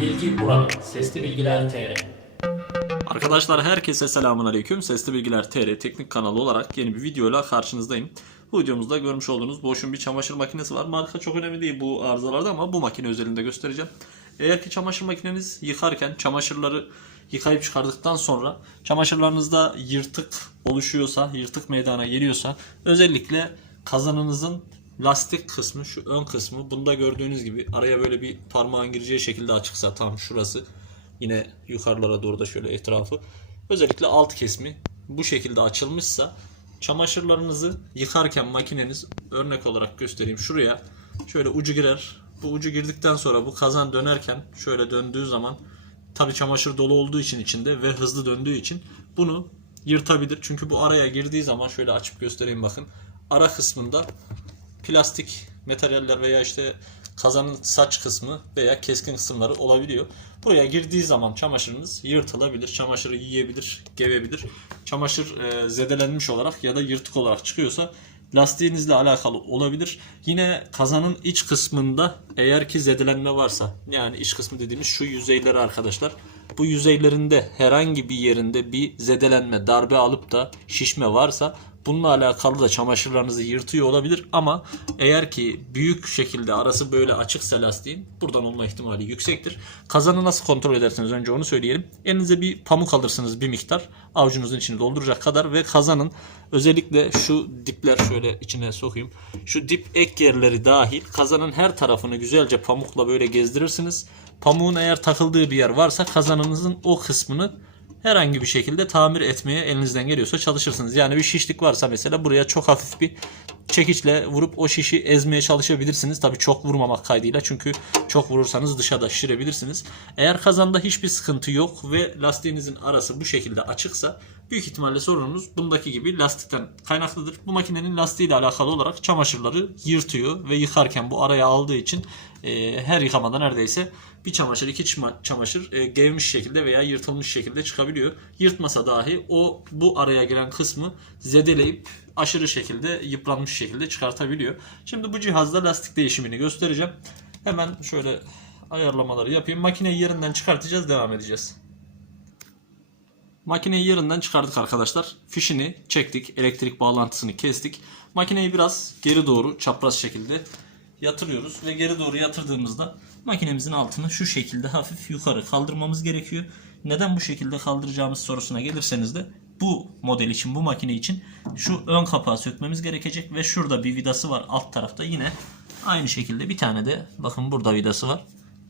Bilgi burada. Sesli Bilgiler TR. Arkadaşlar herkese selamun aleyküm. Sesli Bilgiler TR teknik kanalı olarak yeni bir videoyla karşınızdayım. Bu videomuzda görmüş olduğunuz boşun bir çamaşır makinesi var. Marka çok önemli değil bu arızalarda ama bu makine özelinde göstereceğim. Eğer ki çamaşır makineniz yıkarken çamaşırları yıkayıp çıkardıktan sonra çamaşırlarınızda yırtık oluşuyorsa, yırtık meydana geliyorsa özellikle kazanınızın lastik kısmı, şu ön kısmı bunda gördüğünüz gibi araya böyle bir parmağın gireceği şekilde açıksa tam şurası Yine yukarılara doğru da şöyle etrafı. Özellikle alt kesimi bu şekilde açılmışsa çamaşırlarınızı yıkarken makineniz örnek olarak göstereyim şuraya şöyle ucu girer. Bu ucu girdikten sonra bu kazan dönerken şöyle döndüğü zaman tabi çamaşır dolu olduğu için içinde ve hızlı döndüğü için bunu yırtabilir. Çünkü bu araya girdiği zaman şöyle açıp göstereyim bakın. Ara kısmında plastik materyaller veya işte kazanın saç kısmı veya keskin kısımları olabiliyor. Buraya girdiği zaman çamaşırınız yırtılabilir, çamaşırı yiyebilir, gevebilir. Çamaşır e, zedelenmiş olarak ya da yırtık olarak çıkıyorsa lastiğinizle alakalı olabilir. Yine kazanın iç kısmında eğer ki zedelenme varsa yani iç kısmı dediğimiz şu yüzeyleri arkadaşlar. Bu yüzeylerinde herhangi bir yerinde bir zedelenme, darbe alıp da şişme varsa bununla alakalı da çamaşırlarınızı yırtıyor olabilir ama eğer ki büyük şekilde arası böyle açıksa lastiğin buradan olma ihtimali yüksektir. Kazanı nasıl kontrol edersiniz önce onu söyleyelim. Elinize bir pamuk alırsınız bir miktar avucunuzun içini dolduracak kadar ve kazanın özellikle şu dipler şöyle içine sokayım. Şu dip ek yerleri dahil kazanın her tarafını güzelce pamukla böyle gezdirirsiniz. Pamuğun eğer takıldığı bir yer varsa kazanınızın o kısmını herhangi bir şekilde tamir etmeye elinizden geliyorsa çalışırsınız. Yani bir şişlik varsa mesela buraya çok hafif bir çekiçle vurup o şişi ezmeye çalışabilirsiniz. Tabii çok vurmamak kaydıyla çünkü çok vurursanız dışa da şişirebilirsiniz. Eğer kazanda hiçbir sıkıntı yok ve lastiğinizin arası bu şekilde açıksa büyük ihtimalle sorununuz bundaki gibi lastikten kaynaklıdır. Bu makinenin lastiğiyle alakalı olarak çamaşırları yırtıyor ve yıkarken bu araya aldığı için e, her yıkamada neredeyse bir çamaşır, iki çamaşır e, gevmiş şekilde veya yırtılmış şekilde çıkabiliyor. Yırtmasa dahi o bu araya giren kısmı zedeleyip aşırı şekilde yıpranmış şekilde çıkartabiliyor. Şimdi bu cihazda lastik değişimini göstereceğim. Hemen şöyle ayarlamaları yapayım. Makineyi yerinden çıkartacağız, devam edeceğiz. Makineyi yerinden çıkardık arkadaşlar. Fişini çektik, elektrik bağlantısını kestik. Makineyi biraz geri doğru çapraz şekilde yatırıyoruz ve geri doğru yatırdığımızda makinemizin altını şu şekilde hafif yukarı kaldırmamız gerekiyor. Neden bu şekilde kaldıracağımız sorusuna gelirseniz de bu model için, bu makine için şu ön kapağı sökmemiz gerekecek ve şurada bir vidası var alt tarafta yine aynı şekilde bir tane de bakın burada vidası var.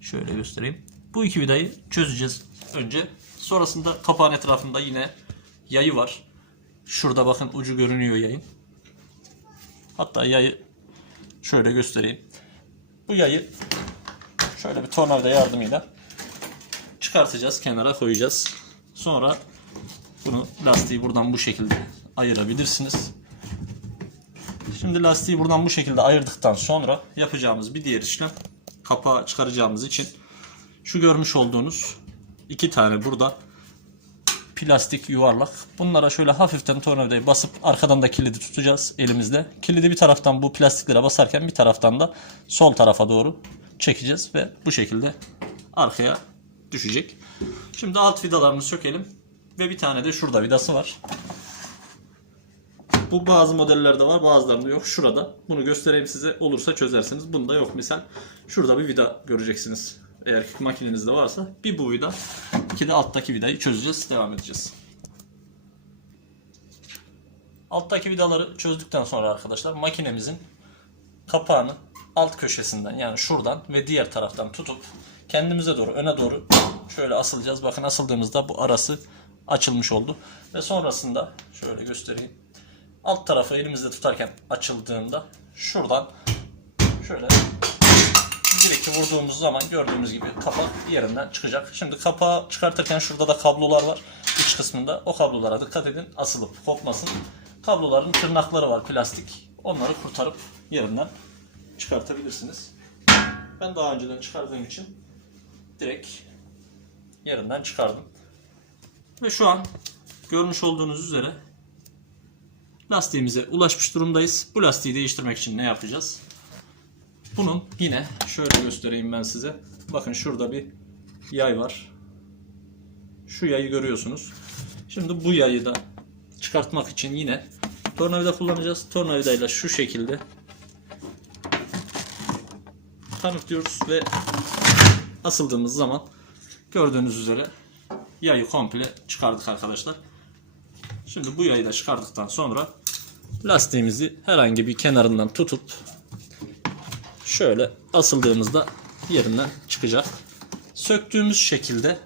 Şöyle göstereyim. Bu iki vidayı çözeceğiz önce. Sonrasında kapağın etrafında yine yayı var. Şurada bakın ucu görünüyor yayın. Hatta yayı şöyle göstereyim. Bu yayı şöyle bir tornavida yardımıyla çıkartacağız, kenara koyacağız. Sonra bunu lastiği buradan bu şekilde ayırabilirsiniz. Şimdi lastiği buradan bu şekilde ayırdıktan sonra yapacağımız bir diğer işlem kapağı çıkaracağımız için şu görmüş olduğunuz iki tane burada plastik yuvarlak. Bunlara şöyle hafiften tornavidayı basıp arkadan da kilidi tutacağız elimizde. Kilidi bir taraftan bu plastiklere basarken bir taraftan da sol tarafa doğru çekeceğiz ve bu şekilde arkaya düşecek. Şimdi alt vidalarını sökelim ve bir tane de şurada vidası var. Bu bazı modellerde var bazılarında yok. Şurada. Bunu göstereyim size. Olursa çözersiniz. Bunda yok misal. Şurada bir vida göreceksiniz. Eğer ki makinenizde varsa. Bir bu vida. iki de alttaki vidayı çözeceğiz. Devam edeceğiz. Alttaki vidaları çözdükten sonra arkadaşlar makinemizin kapağını alt köşesinden yani şuradan ve diğer taraftan tutup kendimize doğru öne doğru şöyle asılacağız. Bakın asıldığımızda bu arası açılmış oldu. Ve sonrasında şöyle göstereyim. Alt tarafı elimizde tutarken açıldığında şuradan şöyle direkti vurduğumuz zaman gördüğümüz gibi kapak yerinden çıkacak. Şimdi kapağı çıkartırken şurada da kablolar var. iç kısmında o kablolara dikkat edin. Asılıp kopmasın. Kabloların tırnakları var plastik. Onları kurtarıp yerinden çıkartabilirsiniz. Ben daha önceden çıkardığım için direkt yerinden çıkardım. Ve şu an görmüş olduğunuz üzere lastiğimize ulaşmış durumdayız. Bu lastiği değiştirmek için ne yapacağız? Bunun yine şöyle göstereyim ben size. Bakın şurada bir yay var. Şu yayı görüyorsunuz. Şimdi bu yayı da çıkartmak için yine tornavida kullanacağız. Tornavidayla şu şekilde tanıtıyoruz ve asıldığımız zaman gördüğünüz üzere yayı komple çıkardık arkadaşlar. Şimdi bu yayı da çıkardıktan sonra lastiğimizi herhangi bir kenarından tutup şöyle asıldığımızda yerinden çıkacak. Söktüğümüz şekilde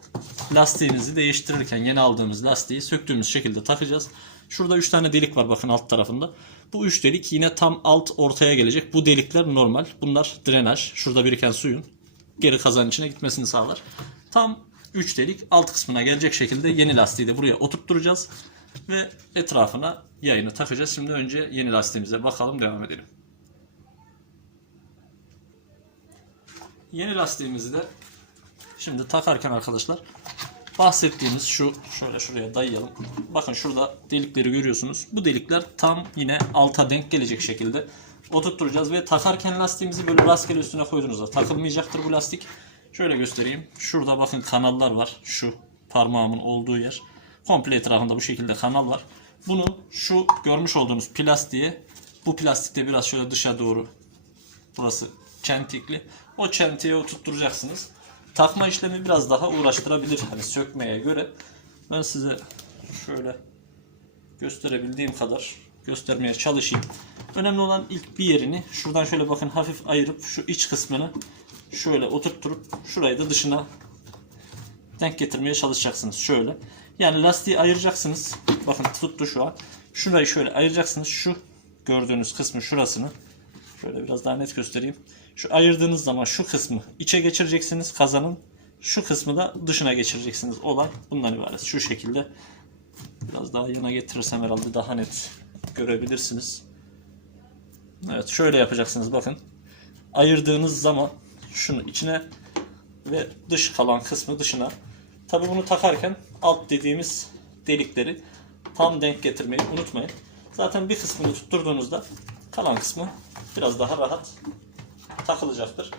lastiğimizi değiştirirken yeni aldığımız lastiği söktüğümüz şekilde takacağız. Şurada 3 tane delik var bakın alt tarafında. Bu 3 delik yine tam alt ortaya gelecek. Bu delikler normal. Bunlar drenaj. Şurada biriken suyun geri kazan içine gitmesini sağlar. Tam 3 delik alt kısmına gelecek şekilde yeni lastiği de buraya oturtturacağız. Ve etrafına yayını takacağız. Şimdi önce yeni lastiğimize bakalım devam edelim. Yeni lastiğimizi de şimdi takarken arkadaşlar bahsettiğimiz şu şöyle şuraya dayayalım. Bakın şurada delikleri görüyorsunuz. Bu delikler tam yine alta denk gelecek şekilde oturtturacağız ve takarken lastiğimizi böyle rastgele üstüne koyduğunuzda takılmayacaktır bu lastik. Şöyle göstereyim. Şurada bakın kanallar var. Şu parmağımın olduğu yer. Komple etrafında bu şekilde kanal var. Bunu şu görmüş olduğunuz plastiğe bu plastikte biraz şöyle dışa doğru Burası çentikli. O çentiğe oturtturacaksınız. Takma işlemi biraz daha uğraştırabilir hani sökmeye göre. Ben size şöyle gösterebildiğim kadar göstermeye çalışayım. Önemli olan ilk bir yerini şuradan şöyle bakın hafif ayırıp şu iç kısmını şöyle oturtturup şurayı da dışına denk getirmeye çalışacaksınız şöyle. Yani lastiği ayıracaksınız. Bakın tuttu şu an. Şurayı şöyle ayıracaksınız. Şu gördüğünüz kısmı şurasını Şöyle biraz daha net göstereyim. Şu ayırdığınız zaman şu kısmı içe geçireceksiniz kazanın. Şu kısmı da dışına geçireceksiniz. Olay bundan ibaret. Şu şekilde. Biraz daha yana getirirsem herhalde daha net görebilirsiniz. Evet şöyle yapacaksınız bakın. Ayırdığınız zaman şunu içine ve dış kalan kısmı dışına. Tabi bunu takarken alt dediğimiz delikleri tam denk getirmeyi unutmayın. Zaten bir kısmını tutturduğunuzda kalan kısmı biraz daha rahat takılacaktır.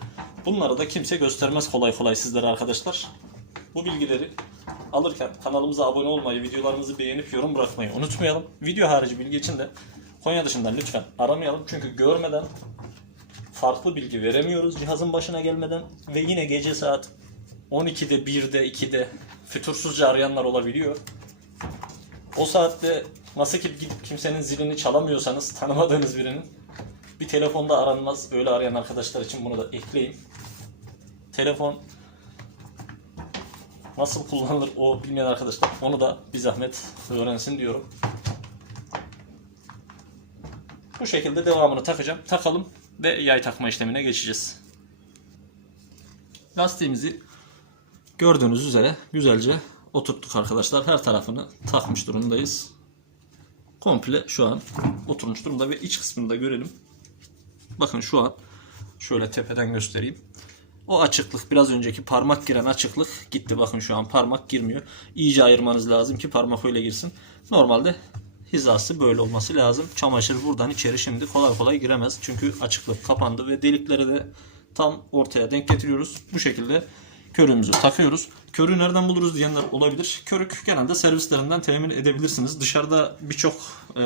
Bunları da kimse göstermez kolay kolay sizlere arkadaşlar. Bu bilgileri alırken kanalımıza abone olmayı, videolarımızı beğenip yorum bırakmayı unutmayalım. Video harici bilgi için de Konya dışından lütfen aramayalım. Çünkü görmeden farklı bilgi veremiyoruz cihazın başına gelmeden ve yine gece saat 12'de, 1'de, 2'de fütursuzca arayanlar olabiliyor. O saatte nasıl ki gidip kimsenin zilini çalamıyorsanız tanımadığınız birinin bir telefonda aranmaz. Öyle arayan arkadaşlar için bunu da ekleyin. Telefon nasıl kullanılır o bilmeyen arkadaşlar onu da bir zahmet öğrensin diyorum. Bu şekilde devamını takacağım. Takalım ve yay takma işlemine geçeceğiz. Lastiğimizi gördüğünüz üzere güzelce oturttuk arkadaşlar. Her tarafını takmış durumdayız. Komple şu an oturmuş durumda ve iç kısmını da görelim. Bakın şu an şöyle tepeden göstereyim. O açıklık biraz önceki parmak giren açıklık gitti. Bakın şu an parmak girmiyor. İyice ayırmanız lazım ki parmak öyle girsin. Normalde hizası böyle olması lazım. Çamaşır buradan içeri şimdi kolay kolay giremez. Çünkü açıklık kapandı ve delikleri de tam ortaya denk getiriyoruz. Bu şekilde körüğümüzü takıyoruz. Körüğü nereden buluruz diyenler olabilir. Körük genelde servislerinden temin edebilirsiniz. Dışarıda birçok e,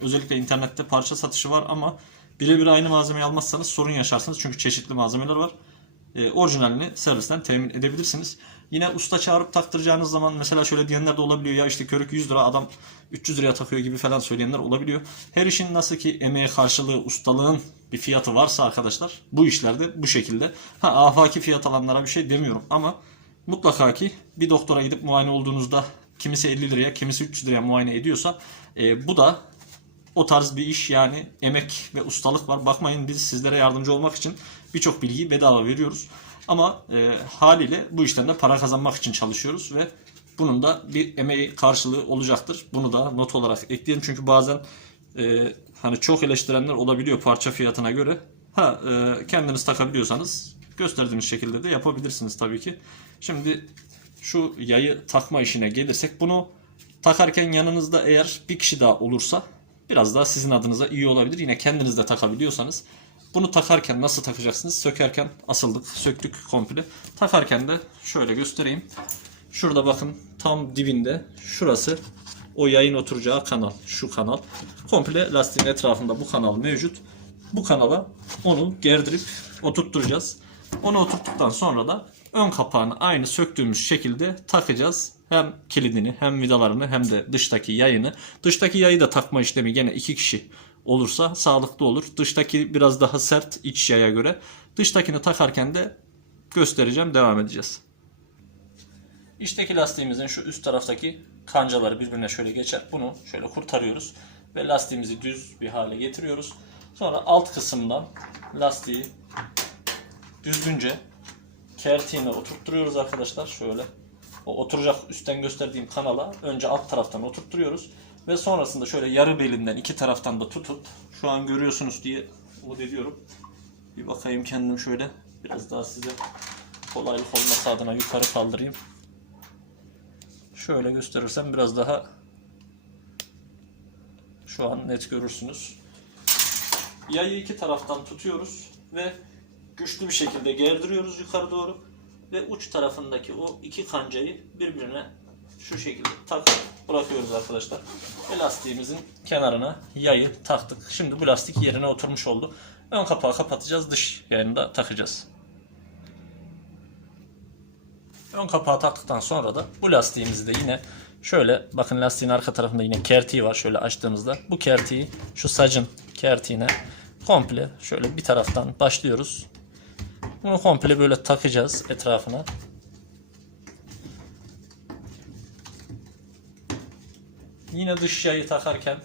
özellikle internette parça satışı var ama birebir aynı malzemeyi almazsanız sorun yaşarsınız. Çünkü çeşitli malzemeler var. E, orijinalini servisten temin edebilirsiniz. Yine usta çağırıp taktıracağınız zaman mesela şöyle diyenler de olabiliyor ya işte körük 100 lira adam 300 liraya takıyor gibi falan söyleyenler olabiliyor. Her işin nasıl ki emeğe karşılığı ustalığın bir fiyatı varsa arkadaşlar bu işlerde bu şekilde. Ha afaki fiyat alanlara bir şey demiyorum ama mutlaka ki bir doktora gidip muayene olduğunuzda kimisi 50 liraya kimisi 300 liraya muayene ediyorsa e, bu da o tarz bir iş yani emek ve ustalık var. Bakmayın biz sizlere yardımcı olmak için birçok bilgiyi bedava veriyoruz. Ama e, haliyle bu işten de para kazanmak için çalışıyoruz ve bunun da bir emeği karşılığı olacaktır. Bunu da not olarak ekleyelim çünkü bazen e, hani çok eleştirenler olabiliyor parça fiyatına göre. Ha e, kendiniz takabiliyorsanız gösterdiğimiz şekilde de yapabilirsiniz tabii ki. Şimdi şu yayı takma işine gelirsek bunu takarken yanınızda eğer bir kişi daha olursa biraz daha sizin adınıza iyi olabilir. Yine kendiniz de takabiliyorsanız Bunu takarken nasıl takacaksınız? Sökerken asıldık, söktük komple. Takarken de şöyle göstereyim. Şurada bakın tam dibinde şurası o yayın oturacağı kanal. Şu kanal. Komple lastiğin etrafında bu kanal mevcut. Bu kanala onu gerdirip oturtturacağız. Onu oturttuktan sonra da ön kapağını aynı söktüğümüz şekilde takacağız. Hem kilidini hem vidalarını hem de dıştaki yayını. Dıştaki yayı da takma işlemi gene iki kişi olursa sağlıklı olur. Dıştaki biraz daha sert iç yaya göre. Dıştakini takarken de göstereceğim devam edeceğiz. İçteki lastiğimizin şu üst taraftaki kancaları birbirine şöyle geçer. Bunu şöyle kurtarıyoruz ve lastiğimizi düz bir hale getiriyoruz. Sonra alt kısımdan lastiği düzgünce kertiğine oturtturuyoruz arkadaşlar. Şöyle o oturacak üstten gösterdiğim kanala önce alt taraftan oturtturuyoruz ve sonrasında şöyle yarı belinden iki taraftan da tutup şu an görüyorsunuz diye umut ediyorum. Bir bakayım kendim şöyle biraz daha size kolaylık olması adına yukarı kaldırayım. Şöyle gösterirsem biraz daha şu an net görürsünüz. Yayı iki taraftan tutuyoruz ve güçlü bir şekilde gerdiriyoruz yukarı doğru ve uç tarafındaki o iki kancayı birbirine şu şekilde takıp bırakıyoruz arkadaşlar. Ve lastiğimizin kenarına yayı taktık. Şimdi bu lastik yerine oturmuş oldu. Ön kapağı kapatacağız, dış yayını da takacağız. Ön kapağı taktıktan sonra da bu lastiğimizi de yine şöyle bakın lastiğin arka tarafında yine kertiği var şöyle açtığımızda bu kertiği şu sacın kertiğine komple şöyle bir taraftan başlıyoruz. Bunu komple böyle takacağız etrafına. Yine dış yayı takarken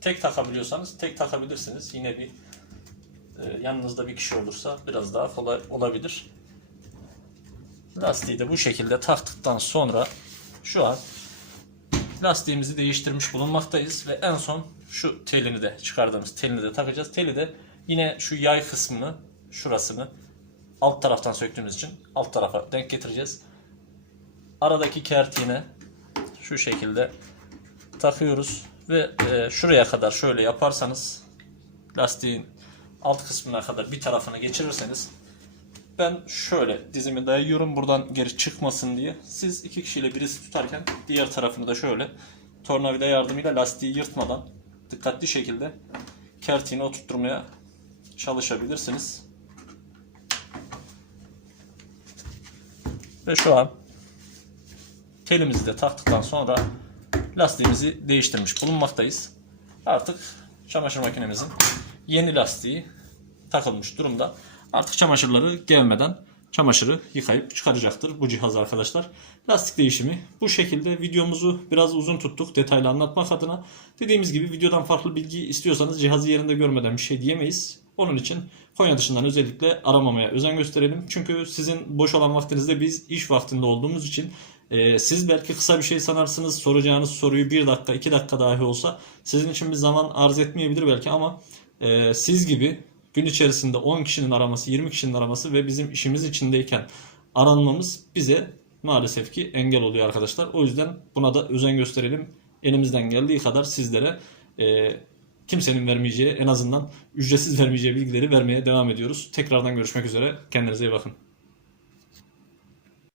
tek takabiliyorsanız tek takabilirsiniz. Yine bir e, yanınızda bir kişi olursa biraz daha kolay olabilir. Lastiği de bu şekilde taktıktan sonra şu an lastiğimizi değiştirmiş bulunmaktayız ve en son şu telini de çıkardığımız telini de takacağız. Teli de yine şu yay kısmını şurasını alt taraftan söktüğümüz için alt tarafa denk getireceğiz. Aradaki kertiğine şu şekilde takıyoruz ve e, şuraya kadar şöyle yaparsanız lastiğin alt kısmına kadar bir tarafını geçirirseniz ben şöyle dizimi dayıyorum buradan geri çıkmasın diye. Siz iki kişiyle birisi tutarken diğer tarafını da şöyle tornavida yardımıyla lastiği yırtmadan dikkatli şekilde kertiğini oturtturmaya çalışabilirsiniz. Ve şu an telimizi de taktıktan sonra lastiğimizi değiştirmiş bulunmaktayız. Artık çamaşır makinemizin yeni lastiği takılmış durumda. Artık çamaşırları gelmeden çamaşırı yıkayıp çıkaracaktır bu cihaz arkadaşlar. Lastik değişimi bu şekilde videomuzu biraz uzun tuttuk detaylı anlatmak adına. Dediğimiz gibi videodan farklı bilgi istiyorsanız cihazı yerinde görmeden bir şey diyemeyiz. Onun için Konya dışından özellikle aramamaya özen gösterelim. Çünkü sizin boş olan vaktinizde biz iş vaktinde olduğumuz için e, siz belki kısa bir şey sanarsınız. Soracağınız soruyu bir dakika iki dakika dahi olsa sizin için bir zaman arz etmeyebilir belki ama e, siz gibi gün içerisinde 10 kişinin araması 20 kişinin araması ve bizim işimiz içindeyken aranmamız bize maalesef ki engel oluyor arkadaşlar. O yüzden buna da özen gösterelim. Elimizden geldiği kadar sizlere e, kimsenin vermeyeceği en azından ücretsiz vermeyeceği bilgileri vermeye devam ediyoruz. Tekrardan görüşmek üzere. Kendinize iyi bakın.